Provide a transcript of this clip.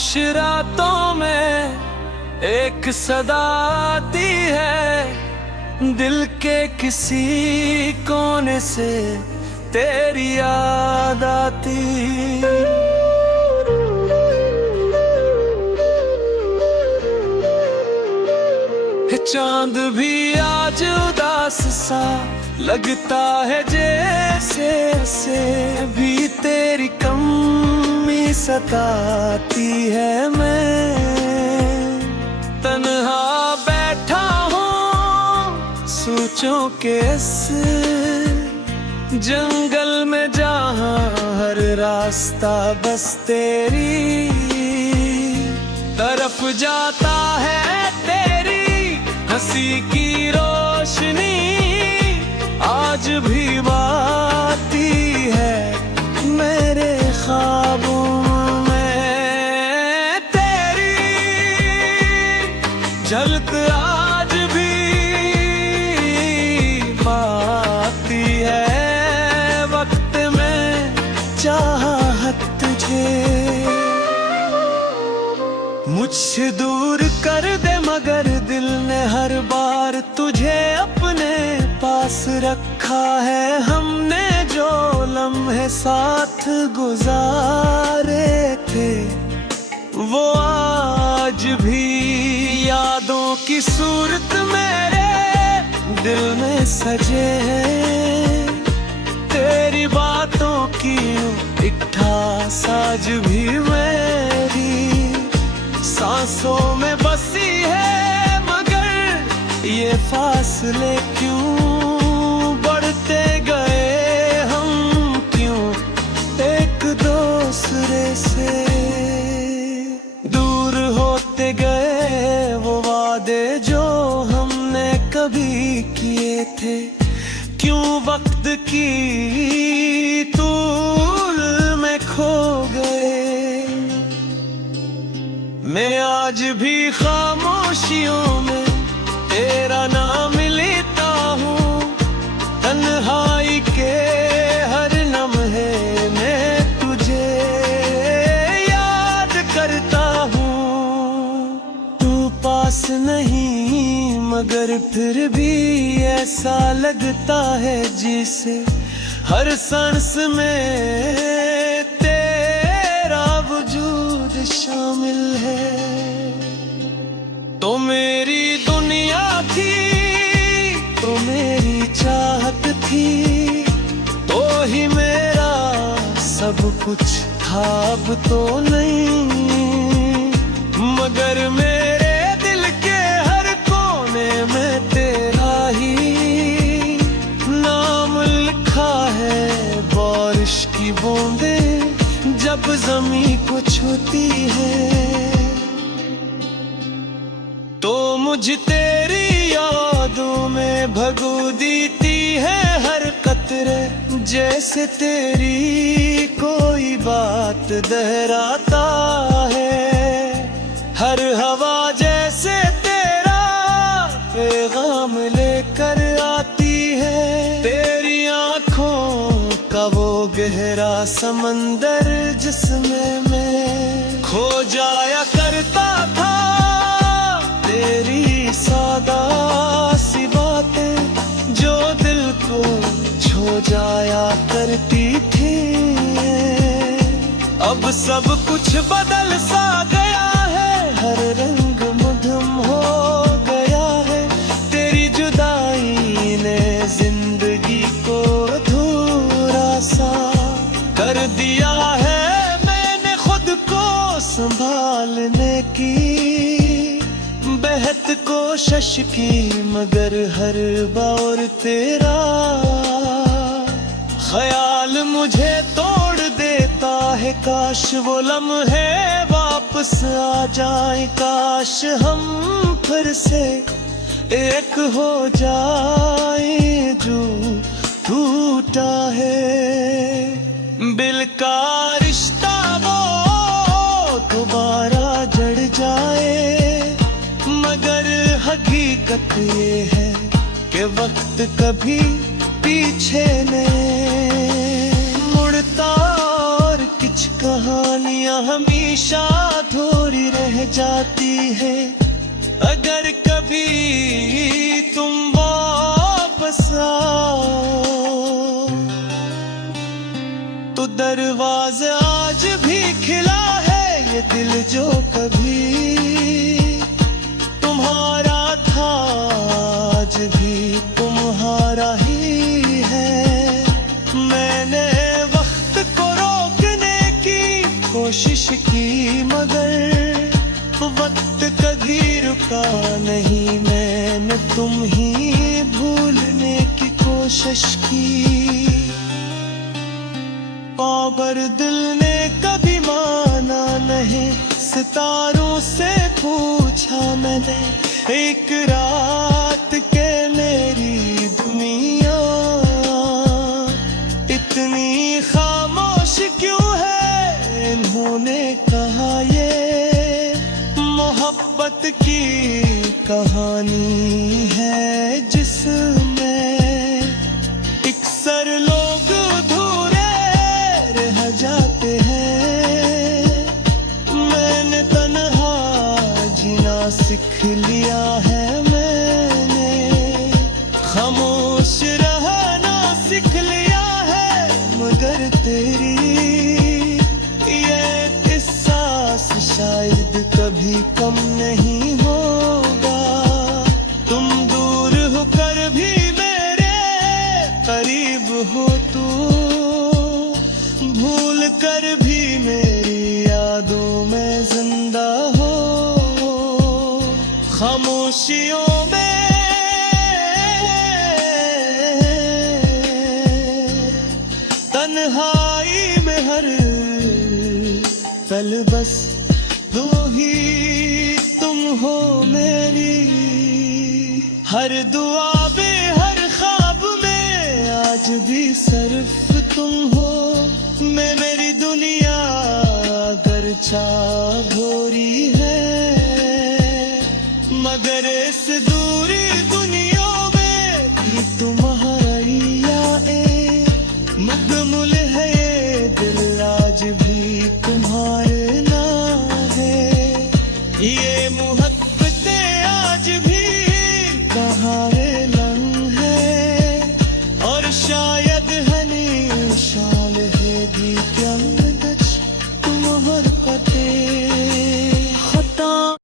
खामोश रातों में एक सदा आती है, दिल के किसी कोने से तेरी याद आती। चांद भी आज उदास सा लगता है, जैसे से भी तेरी कमी सताती है। मैं तन्हा बैठा हूँ सोचों के इस जंगल में, जहाँ हर रास्ता बस तेरी तरफ जाता है। तेरी हंसी की रोशनी आज भी आती है मेरे ख्वाबों में। तेरी झलक आज भी आती है वक्त में चाहत तुझे। मुझसे दूर कर दे मगर दिल ने हर बार तुझे अपने पास रखा है। हमने जो लम्हे साथ गुजारे थे वो आज भी यादों की सूरत मेरे दिल में सजे हैं। तेरी बातों की एक ठास आज भी मेरी सांसों में बसी है, मगर ये फासले क्यों बढ़ते गए हम, क्यों एक दूसरे से दूर होते गए। वो वादे जो हमने कभी किए थे, क्यों वक्त की तूल में खो गए। मैं आज भी खामोशियों में तेरा नाम लेता हूँ, तन्हाई के हर लम्हे में तुझे याद करता हूँ। तू पास नहीं मगर फिर भी ऐसा लगता है जैसे हर सांस में तेरा वजूद शामिल है। तो मेरी दुनिया थी, तो मेरी चाहत थी, तो ही मेरा सब कुछ था। अब तो नहीं मगर मेरे दिल के हर कोने में तेरा ही नाम लिखा है। बारिश की बूंदें जब ज़मीं को छूती है, तो मुझे तेरी यादों में भगो देती है हर कतरे। जैसे तेरी कोई बात दोहराता है, हर हवा जैसे तेरा पैगाम लेकर आती है। तेरी आँखों का वो गहरा समंदर जिसमें मैं खो जाया करता था। तेरी सादा सी बातें जो दिल को छू जाया करती थी, अब सब कुछ बदल सा गया है। हर रंग मधुम हो गया है। तेरी जुदाई ने जिंदगी को अधूरा सा कर दिया है। मैंने खुद को संभालने की बेहद कोशिश की, मगर हर बार तेरा ख्याल मुझे तोड़ देता है। काश वो लम्हे वापस आ जाए, काश हम फिर से एक हो जाए जो टूटा है। दिल का रिश्ता वो दोबारा जड़ जाए, मगर हकीकत ये है कि वक्त कभी पीछे ने मुड़ता और कुछ कहानियां हमेशा अधूरी रह जाती है। अगर कभी तुम वापस आओ तो दरवाजा आज भी खिला है। ये दिल जो कभी तुम्हारा था आज भी तुम्हारा ही है। मैंने वक्त को रोकने की कोशिश की मगर वक्त कभी रुका नहीं। मैंने तुम ही भूलने की कोशिश की पर दिल ने कभी माना नहीं। सितारों से पूछा मैंने एक रात के मेरी दुनिया इतनी खामोश क्यों है। इन्होंने कहा ये मोहब्बत की कहानी है जिसमें अक्सर लोग अधूरे रह जाते हैं। मैंने तन्हा जीना सीख लिया है। मैंने खामोश रहना सीख लिया है। मगर तेरी ये एहसास शायद कभी कम नहीं होगा। तुम दूर होकर भी मेरे करीब हो। तू भूल कर भी मेरी यादों में जिंदा हो। खामोशियों में तन्हाई में हर पल बस दो ही तुम हो मेरी। हर दुआ में हर ख्वाब में आज भी सिर्फ तुम हो। मैं मेरी दुनिया अगरचा भोरी है मगर इस दूरी दुनिया में भी तुम्हारा याद मुकम्मल है। ये दिल आज भी तुम्हारे नाम है। ये मुहब्बत